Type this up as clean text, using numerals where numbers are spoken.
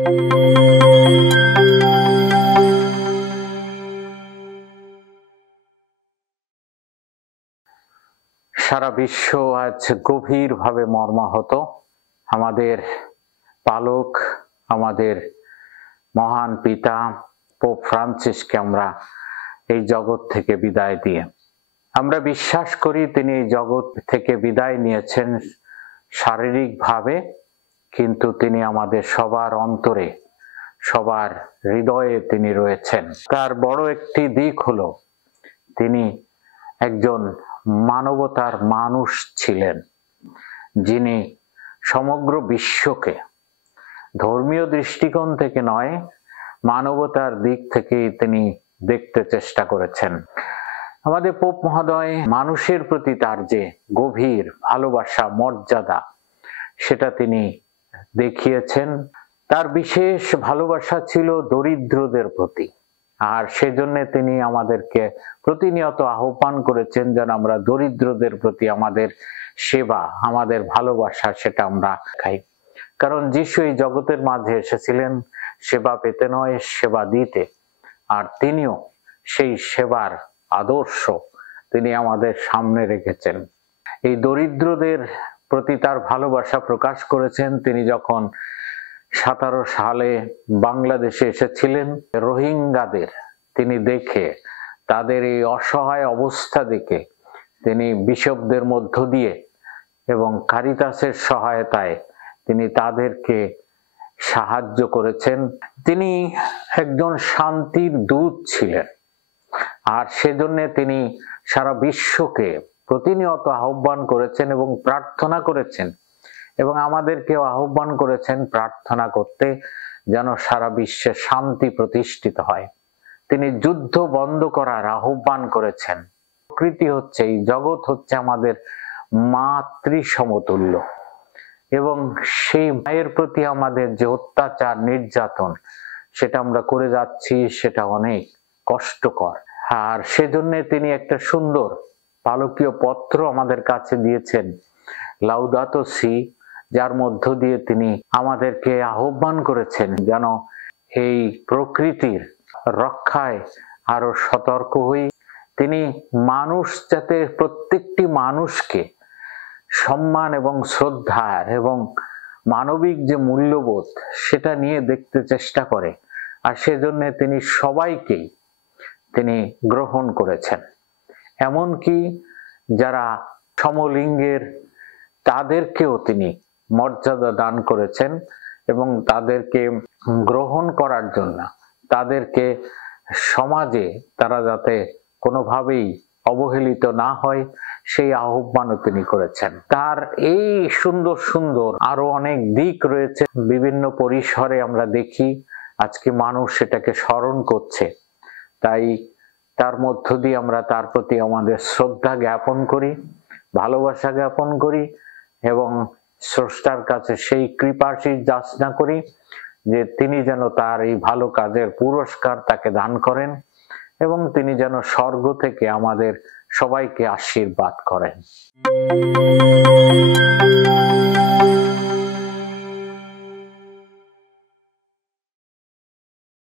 সারা বিশ্ব আজ গভীরভাবে মর্মাহত। আমাদের পালক, আমাদের মহান পিতা পোপ ফ্রান্সিসকে আমরা এই জগৎ থেকে বিদায় দিয়ে আমরা বিশ্বাস করি তিনি এই জগৎ থেকে বিদায় নিয়েছেন শারীরিকভাবে, কিন্তু তিনি আমাদের সবার অন্তরে, সবার হৃদয়ে তিনি রয়েছেন। তার বড় একটি দিক হলো তিনি একজন মানবতার মানুষ ছিলেন, যিনি সমগ্র বিশ্বকে ধর্মীয় দৃষ্টিকোণ থেকে নয়, মানবতার দিক থেকে তিনি দেখতে চেষ্টা করেছেন। আমাদের পোপ মহোদয় মানুষের প্রতি তার যে গভীর ভালোবাসা, মর্যাদা, সেটা তিনি দেখিয়েছেন। তার বিশেষ ভালোবাসা ছিল দরিদ্রদের প্রতি, আর সেজন্য তিনি আমাদেরকে প্রতিনিয়ত আহ্বান করেছেন যেন আমরা দরিদ্রদের প্রতি আমাদের সেবা, আমাদের ভালোবাসা সেটা আমরা খাই। কারণ যিশু এই জগতের মাঝে এসেছিলেন সেবা পেতে নয়, সেবা দিতে। আর তিনিও সেই সেবার আদর্শ তিনি আমাদের সামনে রেখেছেন। এই দরিদ্রদের প্রতি তার ভালোবাসা প্রকাশ করেছেন তিনি যখন 17 সালে বাংলাদেশে এসেছিলেন। রোহিঙ্গাদের তিনি দেখে, তাদের এই অসহায় অবস্থা দেখে তিনি বিশপদের মধ্য দিয়ে এবং কারিতাসের সহায়তায় তিনি তাদেরকে সাহায্য করেছেন। তিনি একজন শান্তির দূত ছিলেন, আর সেজন্য তিনি সারা বিশ্বকে প্রতিনিয়ত আহ্বান করেছেন এবং প্রার্থনা করেছেন, এবং আমাদেরকেও আহ্বান করেছেন প্রার্থনা করতে যেন সারা বিশ্বে শান্তি প্রতিষ্ঠিত হয়। তিনি যুদ্ধ বন্ধ করার আহ্বান করেছেন। প্রকৃতি হচ্ছে, এই জগৎ হচ্ছে আমাদের মাতৃ সমতুল্য, এবং সেই মায়ের প্রতি আমাদের যে অত্যাচার, নির্যাতন সেটা আমরা করে যাচ্ছি, সেটা অনেক কষ্টকর। আর সেজন্য তিনি একটা সুন্দর পালকীয় পত্র আমাদের কাছে দিয়েছেন, লাউদাতো সি, যার মধ্য দিয়ে তিনি আমাদেরকে আহ্বান করেছেন যেন এই প্রকৃতির রক্ষায় আরো সতর্ক হই। তিনি মানুষ যাতে প্রত্যেকটি মানুষকে সম্মান এবং শ্রদ্ধার এবং মানবিক যে মূল্যবোধ সেটা নিয়ে দেখতে চেষ্টা করে, আর সেজন্য তিনি সবাইকেই তিনি গ্রহণ করেছেন। এমনকি যারা সমলিঙ্গের তাদেরকেও তিনি মর্যাদা দান করেছেন, এবং তাদেরকে গ্রহণ করার জন্য, তাদেরকে সমাজে তারা যাতে কোনোভাবেই অবহেলিত না হয় সেই আহ্বানও তিনি করেছেন। তার এই সুন্দর সুন্দর আরো অনেক দিক রয়েছে, বিভিন্ন পরিসরে আমরা দেখি আজকে মানুষ সেটাকে স্মরণ করছে। তাই তার মধ্য দিয়ে আমরা তার প্রতি আমাদের শ্রদ্ধা জ্ঞাপন করি, ভালোবাসা জ্ঞাপন করি, এবং স্রষ্টার কাছে সেই কৃপাশীষ যাচনা করি যে তিনি যেন তার এই ভালো কাজের পুরস্কার তাকে দান করেন, এবং তিনি যেন স্বর্গ থেকে আমাদের সবাইকে আশীর্বাদ করেন।